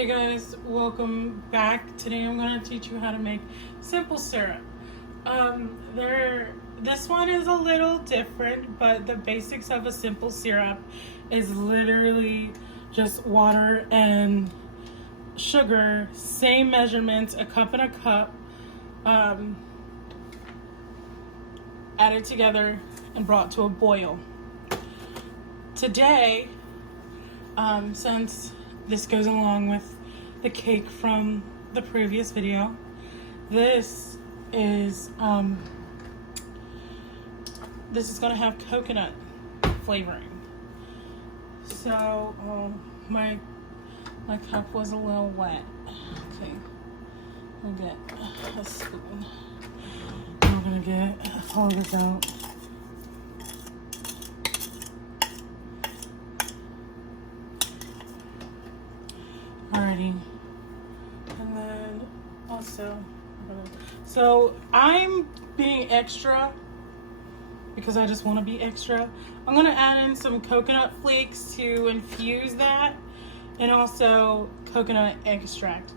Hey guys, welcome back. Today I'm going to teach you how to make simple syrup. This one is a little different, but the basics of a simple syrup is literally just water and sugar, same measurements, a cup and a cup, added together and brought to a boil. Today, since this goes along with the cake from the previous video, this is going to have coconut flavoring. So my cup was a little wet. Okay, I'll get a spoon. I'm gonna get all of this out. Alrighty, and then also, so I'm being extra because I just want to be extra. I'm gonna add in some coconut flakes to infuse that, and also coconut extract.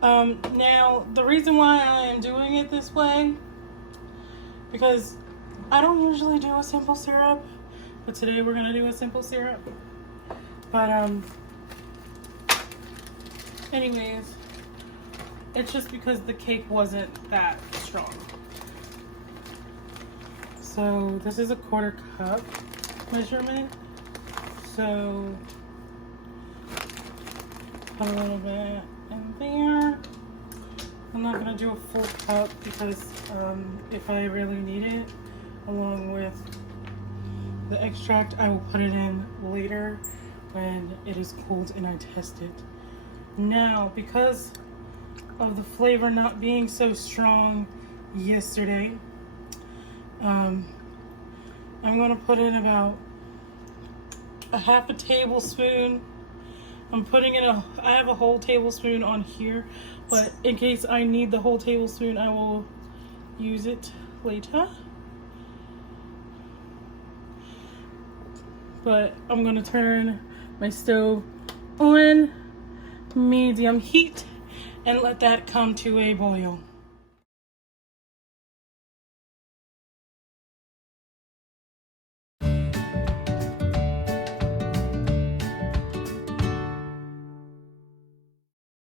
Now the reason why I am doing it this way, because I don't usually do a simple syrup, but today we're gonna do a simple syrup. But anyways, it's just because the cake wasn't that strong. So this is a 1/4 cup measurement. So put a little bit in there. I'm not gonna do a full cup because if I really need it, along with the extract, I will put it in later when it is cold and I test it. Now, because of the flavor not being so strong yesterday, I'm going to put in about a 1/2 tablespoon. I'm putting in I have a whole tablespoon on here, but in case I need the whole tablespoon, I will use it later. But I'm going to turn my stove on medium heat and let that come to a boil.